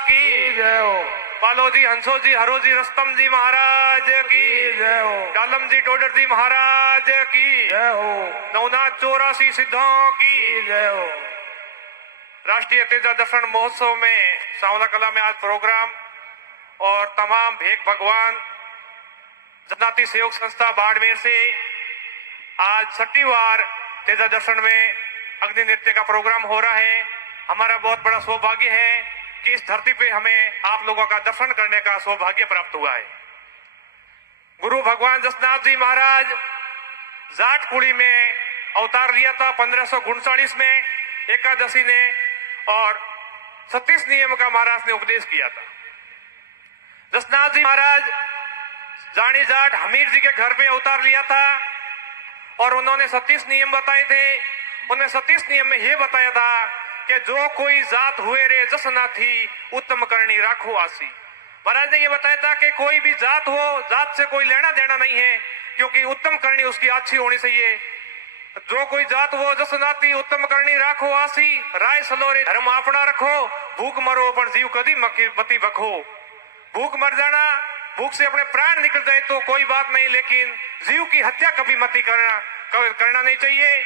की जय हो। पालो जी, हंसो जी, हरो जी, रस्तम जी महाराज की जय हो। डालम जी, टोडर जी महाराज की जय हो। नवनाथ 84 सिद्धों की जय हो। राष्ट्रीय तेजा दर्शन महोत्सव में सांवला कला में आज प्रोग्राम और तमाम भेक भगवान जन्नाती सहयोग संस्था बाड़मेर से आज 6ठी बार तेजा दर्शन में अग्नि नृत्य का प्रोग्राम हो रहा है। हमारा बहुत बड़ा सौभाग्य है कि इस धरती पे हमें आप लोगों का दर्शन करने का सौभाग्य प्राप्त हुआ है। गुरु भगवान जसनाथ जी महाराज जाट कुड़ी में अवतार लिया था 1539 में एकादशी ने, और 36 नियम का महाराज ने उपदेश किया था। जसनाथ जी महाराज जानी जाट हमीर जी के घर पे अवतार लिया था और उन्होंने 36 नियम बताए थे। उनमें 36 नियम में यह बताया था कि जो कोई जात हुए रे जसना थी उत्तम करनी राखो आसी। महाराज ने यह बताया था कि कोई भी जात हो, जात से कोई लेना देना नहीं है, क्योंकि उत्तम करनी उसकी अच्छी होनी चाहिए। जो कोई जात हो जसनाती उत्तम करनी राखो आसी। राय सलोरे धर्म अपना रखो, भूख मरो पर जीव कदी मती बखो। भूख मर जाना, भूख से अपने प्राण निकल जाए तो कोई बात नहीं, लेकिन जीव की हत्या कभी मती करना नहीं चाहिए।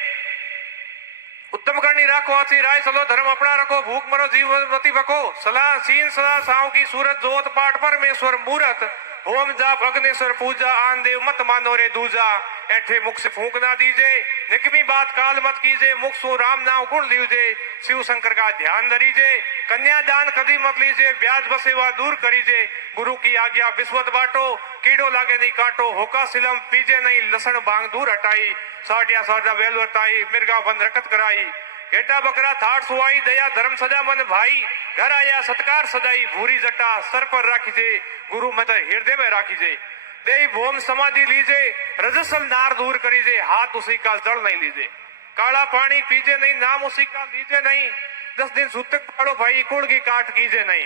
उत्तम करनी राखो आसी, राय सलो धर्म अपना रखो, भूख मरो जीव मती बको। सलाह सीन सदा साव की सूरत जोत पाठ परमेश्वर मूरत। होम जाप अग्नेश्वर पूजा आन देव मत मानो रे दूजा। ऐठे मुख से फूंक ना दीजे, निकमी बात काल मत कीजे। मुख सो राम नाम गुण लीजे, शिव शंकर का ध्यान धरीजे। कन्यादान कदी मत लीजे, ब्याज बसेवा दूर करीजे। गुरु की आज्ञा विस्वत बाटो, कीड़ो लागे नहीं काटो। होका सिलम पीजे नहीं, लसन भांग दूर हटाई। साटिया साजा वेल वर्ताई, मिर्गा बंद रकत कराई। गेटा बकरा थाट सुवाई, दया धर्म सजा मन भाई। घर आया सत्कार सजाई, भूरी जटा सर पर राखीजे। गुरु मत हृदय में राखीजे। देई भोम समाधि लीजे, रजसल नार दूर करीजे। हाथ उसी का जड़ नहीं लीजे, काला पानी पीजे नहीं, नाम उसी का लीजे नहीं। 10 दिन सूतक पाड़ो भाई, कुड़ की काट कीजे नहीं।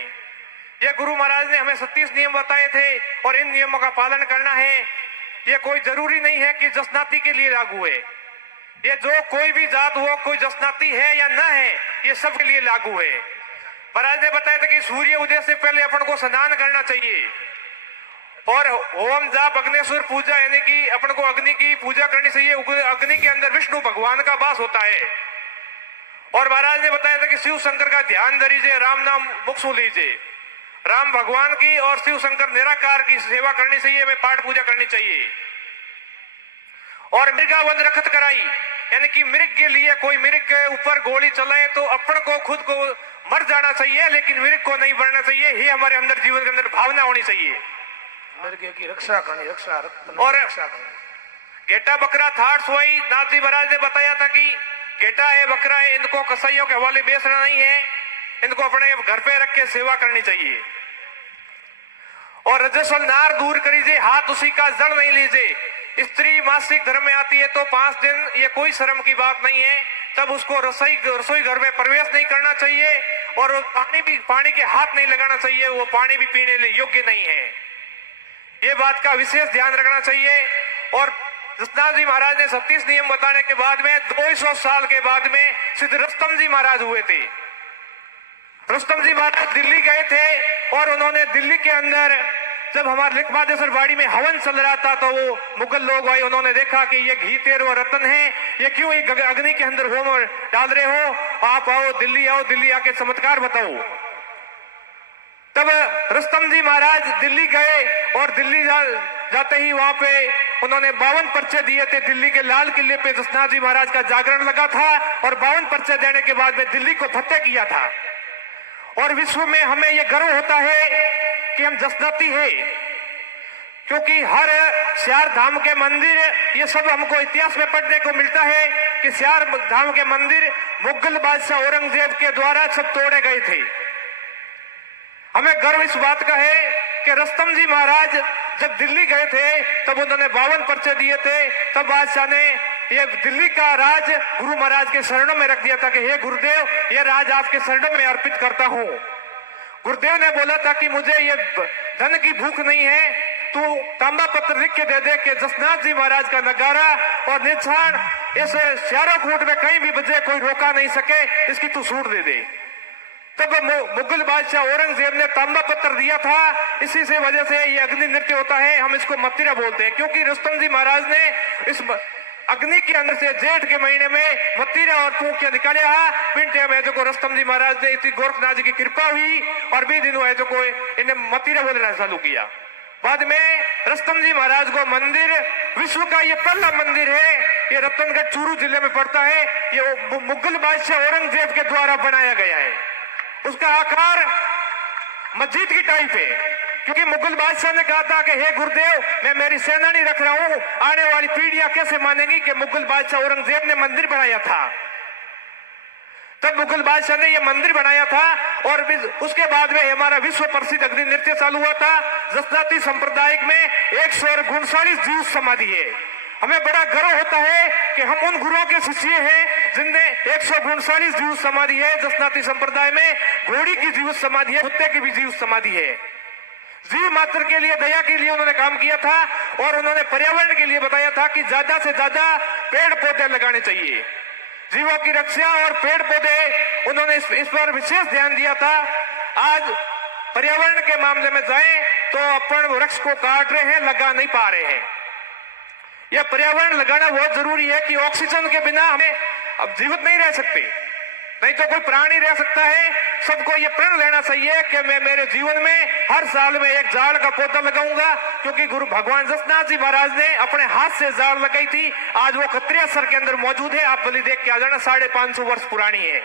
ये गुरु महाराज ने हमें 36 नियम बताए थे और इन नियमों का पालन करना है। ये कोई जरूरी नहीं है कि जसनाती के लिए लागू है। ये जो कोई भी जात हो, कोई जसनाती है या न है, ये सबके लिए लागू है। महाराज ने बताया था कि सूर्य उदय से पहले अपन को स्नान करना चाहिए और होम जाप अग्नेश्वर पूजा, यानी कि अपन को अग्नि की पूजा करनी चाहिए। अग्नि के अंदर विष्णु भगवान का वास होता है। और महाराज ने बताया था कि शिव शंकर का ध्यान धरीजे, राम नाम मुख सु लीजिए। राम भगवान की और शिव शंकर निराकार की सेवा करनी चाहिए, हमें पाठ पूजा करनी चाहिए। और मृगा बंद रखत कराई, यानी कि मृग के लिए कोई मृग के ऊपर गोली चलाए तो अपन को खुद को मर जाना चाहिए, लेकिन मृग को नहीं मरना चाहिए। ये हमारे अंदर जीवन के अंदर भावना होनी चाहिए। मृग की रक्षा करनी, और गेटा बकरा थाट सोई, नाथ जी महाराज ने बताया था कि गेटा है बकरा है, इनको कसाईयों के हवाले बेचना नहीं है, इनको अपने घर पे रख के सेवा करनी चाहिए। और रजस्वल नार दूर करीजे, हाथ उसी का जड़ नहीं लीजिए। स्त्री मासिक धर्म में आती है तो 5 दिन, ये कोई शर्म की बात नहीं है। तब उसको रसोई घर में प्रवेश नहीं करना चाहिए और पानी के हाथ नहीं लगाना चाहिए। वो पानी भी पीने लिए योग्य नहीं है। ये बात का विशेष ध्यान रखना चाहिए। और जसनाथ जी महाराज ने 36 नियम बताने के बाद में 200 साल के बाद में सिद्ध रुस्तम जी महाराज हुए थे। रुस्तम जी महाराज दिल्ली गए थे और उन्होंने दिल्ली के अंदर जब हमारे लिखमादेश्वर बाड़ी में हवन चल रहा था तो वो मुगल लोग आए, उन्होंने देखा कि ये घी तेल और रतन है, ये क्यों ये अग्नि के अंदर होम डाल रहे हो, आप आओ दिल्ली आके चमत्कार बताओ। तब रुस्तम जी महाराज दिल्ली गए और दिल्ली जाते ही वहां पे उन्होंने 52 पर्चे दिए थे। दिल्ली के लाल किले पे जसनाथ जी महाराज का जागरण लगा था और 52 पर्चे देने के बाद में दिल्ली को फतेह किया था। और विश्व में हमें यह गर्व होता है कि हम जसनाती हैं, क्योंकि हर स्यार धाम के मंदिर, ये सब हमको इतिहास में पढ़ने को मिलता है कि स्यार धाम के मंदिर मुगल बादशाह औरंगजेब के द्वारा सब तोड़े गए थे। हमें गर्व इस बात का है कि रुस्तम जी महाराज जब दिल्ली गए थे तब उन्होंने 52 पर्चे दिए थे। तब बादशाह ने ये दिल्ली का राज गुरु महाराज के शरणों में रख दिया था कि हे गुरुदेव, ये राज आपके शरणों में अर्पित करता हूं। गुरुदेव ने बोला था कि मुझे ये धन की भूख नहीं है, तू तांबा पत्र लिख के दे दे कि जसनाथ जी महाराज का नगारा और निशान इस चारों फूट में कहीं भी बजे कोई रोका नहीं सके, इसकी तू सूट दे दे। तब मुगल बादशाह औरंगजेब ने तांबा पत्थर दिया था। इसी से वजह से ये अग्नि नृत्य होता है, हम इसको मतीरा बोलते हैं, क्योंकि रुस्तम जी महाराज ने इस अग्नि के अंदर से जेठ के महीने में मतीरा और पूंखिया निकाले पिंटे में जो को रुस्तम जी महाराज ने इतनी गोरखनाथ जी की कृपा हुई और 20 दिनों है जो को इन्हें मतीरा बोलना चालू किया। बाद में रुस्तम जी महाराज को मंदिर, विश्व का ये पहला मंदिर है, ये रतनगढ़ चूरू जिले में पड़ता है। ये मुगल बादशाह औरंगजेब के द्वारा बनाया गया है। उसका आकार मस्जिद की टाइप है, क्योंकि मुगल बादशाह ने कहा था कि हे गुरुदेव, मैं मेरी सेना नहीं रख रहा हूं, आने वाली पीढ़ियां कैसे मानेंगी कि मुगल बादशाह औरंगजेब ने मंदिर बनाया था। तब मुगल बादशाह ने यह मंदिर बनाया था और उसके बाद में हमारा विश्व प्रसिद्ध अग्नि नृत्य चालू हुआ था। जसनाती संप्रदाय में 139 जीव समाधि है। हमें बड़ा गर्व होता है कि हम उन गुरुओं के शिष्य हैं जिनने 139 जीव समाधि है। जसनाती संप्रदाय में घोड़ी की जीव समाधि है, कुत्ते की भी जीव समाधि है। जीव मात्र के लिए, दया के लिए उन्होंने काम किया था और उन्होंने पर्यावरण के लिए बताया था कि ज्यादा से ज्यादा पेड़ पौधे लगाने चाहिए। जीवों की रक्षा और पेड़ पौधे, उन्होंने इस पर विशेष ध्यान दिया था। आज पर्यावरण के मामले में जाएं तो अपन वृक्ष को काट रहे हैं, लगा नहीं पा रहे हैं। यह पर्यावरण लगाना बहुत जरूरी है कि ऑक्सीजन के बिना हमें अब जीवित नहीं रह सकते, नहीं तो कोई प्राणी रह सकता है। सबको ये प्रण लेना चाहिए कि मैं मेरे जीवन में हर साल में एक जाड़ का पौधा लगाऊंगा, क्योंकि गुरु भगवान जसनाथ जी महाराज ने अपने हाथ से जाड़ लगाई थी। आज वो खत्रिया सर के अंदर मौजूद है, आप बलि देख के आ जाना, 550 वर्ष पुरानी है।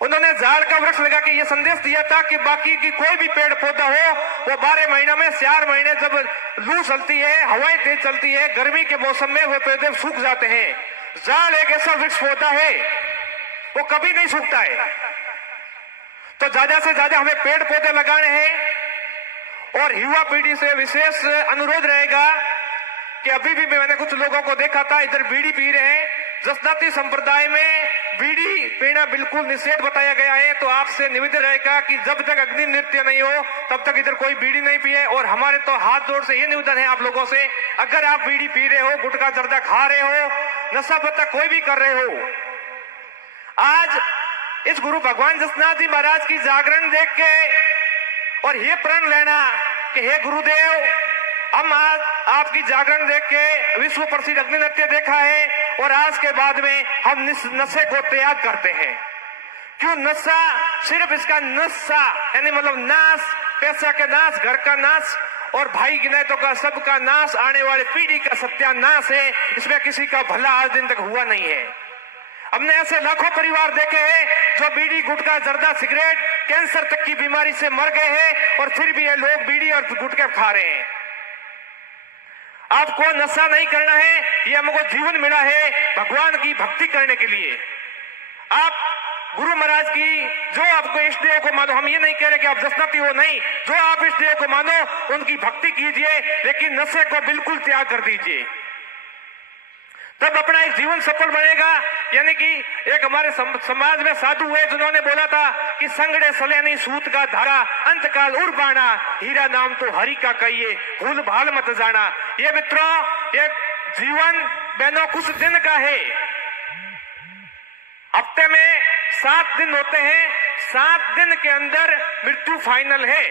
उन्होंने झाड़ का वृक्ष लगा के ये संदेश दिया था कि बाकी की कोई भी पेड़ पौधा हो वो 12 महीने में 4 महीने जब लू चलती है, हवाएं तेज चलती है, गर्मी के मौसम में वो पौधे सूख जाते हैं। झाड़ एक ऐसा वृक्ष पौधा है, वो कभी नहीं सूखता है। तो ज्यादा से ज्यादा हमें पेड़ पौधे लगाने हैं। और युवा पीढ़ी से विशेष अनुरोध रहेगा कि अभी भी मैंने कुछ लोगों को देखा था इधर बीड़ी पी रहे हैं। जसनाती संप्रदाय में बीड़ी पीना बिल्कुल निषेध बताया गया है। तो आपसे निवेदन रहेगा कि जब तक अग्नि नृत्य नहीं हो तब तक इधर कोई बीड़ी नहीं पिए। और हमारे तो हाथ जोड़ से ये निवेदन है आप लोगों से, अगर आप बीड़ी पी रहे हो, गुटखा जर्दा खा रहे हो, नशा पत्ता कोई भी कर रहे हो, आज इस गुरु भगवान जसनाथ जी महाराज की जागरण देख के और ये प्रण लेना कि हे गुरुदेव, हम आज आपकी जागरण देख के विश्व प्रसिद्ध अग्नि नृत्य देखा है और आज के बाद में हम नशे को त्याग करते हैं। क्यों नशा? सिर्फ इसका नशा यानी मतलब नाश, पैसा का नाश, घर का नाश और भाई गिनैतों का सबका नाश, आने वाली पीढ़ी का सत्यानाश है। इसमें किसी का भला आज दिन तक हुआ नहीं है। हमने ऐसे लाखों परिवार देखे हैं जो बीड़ी, गुटखा, जर्दा, सिगरेट, कैंसर तक की बीमारी से मर गए हैं और फिर भी ये लोग बीड़ी और गुटखा खा रहे हैं। आपको नशा नहीं करना है, ये हमको जीवन मिला है भगवान की भक्ति करने के लिए। आप गुरु महाराज की जो आपको इष्ट देव को मानो, हम ये नहीं कह रहे कि आप जसनाती हो, नहीं, जो आप इष्ट देव को मानो उनकी भक्ति कीजिए, लेकिन नशे को बिल्कुल त्याग कर दीजिए, तब अपना एक जीवन सफल बनेगा। यानी कि एक हमारे समाज में साधु हुए जिन्होंने बोला था कि संगड़े सलेनी सूत का धारा, अंतकाल उर्बाना, हीरा नाम तो हरि का कहिए, भूल भाल मत जाना। ये मित्रों, एक जीवन बहनों कुछ दिन का है। हफ्ते में 7 दिन होते हैं, 7 दिन के अंदर मृत्यु फाइनल है।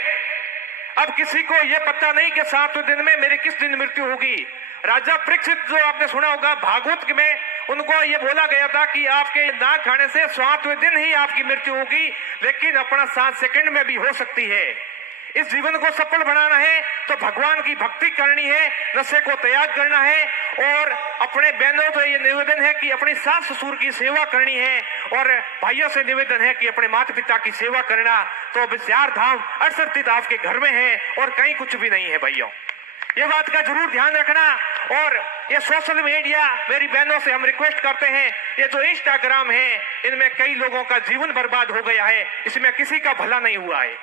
अब किसी को यह पता नहीं कि 7वें दिन में मेरी किस दिन मृत्यु होगी। राजा परीक्षित, जो आपने सुना होगा भागवत में, उनको ये बोला गया था कि आपके ना खाने से 7वें दिन ही आपकी मृत्यु होगी, लेकिन अपना 7 सेकंड में भी हो सकती है। इस जीवन को सफल बनाना है तो भगवान की भक्ति करनी है, नशे को त्याग करना है। और अपने बहनों से ये निवेदन है कि अपनी सास ससुर की सेवा करनी है और भाइयों से निवेदन है कि अपने माता पिता की सेवा करना। तो अब 4 धाम 68 तीर्थ आपके घर में है और कहीं कुछ भी नहीं है भाइयों, ये बात का जरूर ध्यान रखना। और ये सोशल मीडिया, मेरी बहनों से हम रिक्वेस्ट करते हैं, ये जो इंस्टाग्राम है इनमें कई लोगों का जीवन बर्बाद हो गया है, इसमें किसी का भला नहीं हुआ है।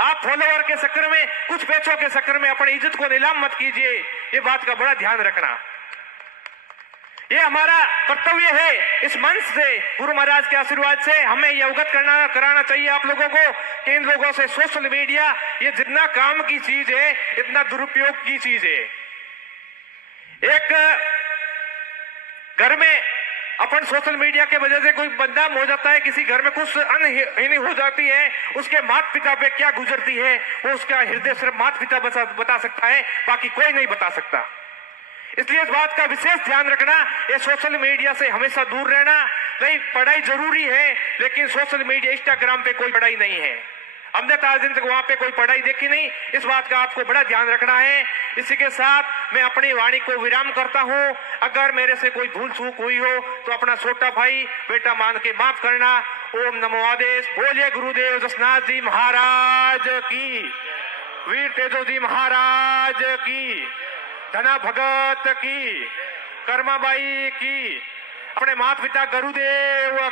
आप फॉलोअर के चक्कर में, कुछ पैसों के चक्कर में अपनी इज्जत को नीलाम मत कीजिए, ये बात का बड़ा ध्यान रखना। ये हमारा कर्तव्य है। इस मंच से गुरु महाराज के आशीर्वाद से हमें ये अवगत कराना चाहिए आप लोगों को कि इन लोगों से सोशल मीडिया ये जितना काम की चीज है इतना दुरुपयोग की चीज है। एक घर में अपन सोशल मीडिया के वजह से कोई बदनाम हो जाता है, किसी घर में कुछ अनहोनी हो जाती है, उसके माता पिता पे क्या गुजरती है वो उसका हृदय सिर्फ माता पिता बता सकता है, बाकी कोई नहीं बता सकता। इसलिए इस बात का विशेष ध्यान रखना, ये सोशल मीडिया से हमेशा दूर रहना। नहीं, पढ़ाई जरूरी है, लेकिन सोशल मीडिया इंस्टाग्राम पे कोई पढ़ाई नहीं है। हमने आज दिन तक वहां पे कोई पढ़ाई देखी नहीं, इस बात का आपको बड़ा ध्यान रखना है। इसी के साथ मैं अपनी वाणी को विराम करता हूं। अगर मेरे से कोई भूल चूक हुई हो तो अपना छोटा भाई बेटा मान के माफ करना। ओम नमो आदेश। बोलिए गुरुदेव दशनाथ जी महाराज की, वीर तेजो जी महाराज की, धना भगत की, कर्माबाई की, अपने माता पिता गुरुदेव